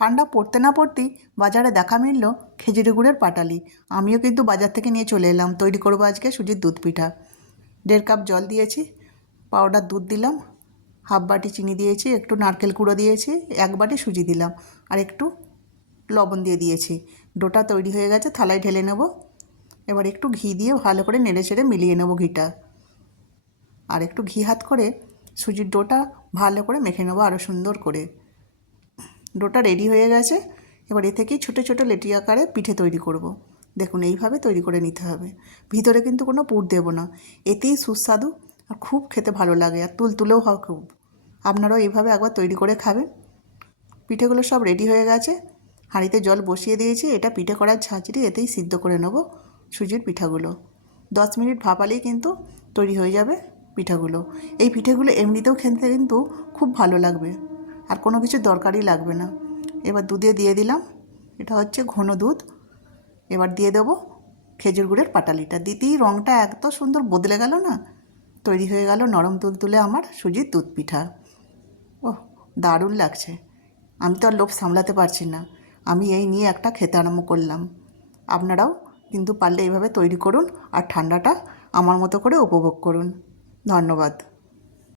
ঠান্ডা পড়তে না পড়তেই বাজারে দেখা মিলল খেজুরি গুড়ের পাটালি। আমিও কিন্তু বাজার থেকে নিয়ে চলে এলাম। তৈরি করবো আজকে সুজির দুধ পিঠা। 1.5 কাপ জল দিয়েছি, পাউডার দুধ দিলাম, হাফ বাটি চিনি দিয়েছি, একটু নারকেল কুড়ো দিয়েছি, 1 বাটি সুজি দিলাম আর একটু লবণ দিয়ে দিয়েছি। ডোটা তৈরি হয়ে গেছে, থালায় ঢেলে নেব। এবার একটু ঘি দিয়ে ভালো করে নেড়ে চেড়ে মিলিয়ে নেব ঘিটা, আর একটু ঘি হাত করে সুজির ডোটা ভালো করে মেখে নেবো আরও সুন্দর করে। ডোটা রেডি হয়ে গেছে। এবার এ থেকেই ছোটো ছোটো লেটি আকারে পিঠে তৈরি করব। দেখুন এইভাবে তৈরি করে নিতে হবে। ভিতরে কিন্তু কোনো পুর দেবো না, এতেই সুস্বাদু আর খুব খেতে ভালো লাগে আর তুলতুলেও হয় খুব। আপনারাও এইভাবে একবার তৈরি করে খাবেন। পিঠেগুলো সব রেডি হয়ে গেছে, হাঁড়িতে জল বসিয়ে দিয়েছি। এটা পিঠে করার ঝাঁঝরি, এতেই সিদ্ধ করে নেব সুজির পিঠাগুলো। 10 মিনিট ভাপালেই কিন্তু তৈরি হয়ে যাবে পিঠাগুলো। এই পিঠেগুলো এমনিতেও খেতে কিন্তু খুব ভালো লাগবে, আর কোনো কিছু দরকারই লাগবে না। এবার দুধে দিয়ে দিলাম, এটা হচ্ছে ঘন দুধ। এবার দিয়ে দেবো খেজুর গুড়ের পাটালিটা। দিতেই রঙটা এত সুন্দর বদলে গেল না, তৈরি হয়ে গেল নরম তুলতুলে আমার সুজির দুধ পিঠা। ওহ, দারুণ লাগছে। আমি তো আর লোভ সামলাতে পারছি না, আমি এই নিয়ে একটা খেতে আরম্ভ করলাম। আপনারাও কিন্তু পারলে এইভাবে তৈরি করুন আর ঠান্ডাটা আমার মতো করে উপভোগ করুন। ধন্যবাদ।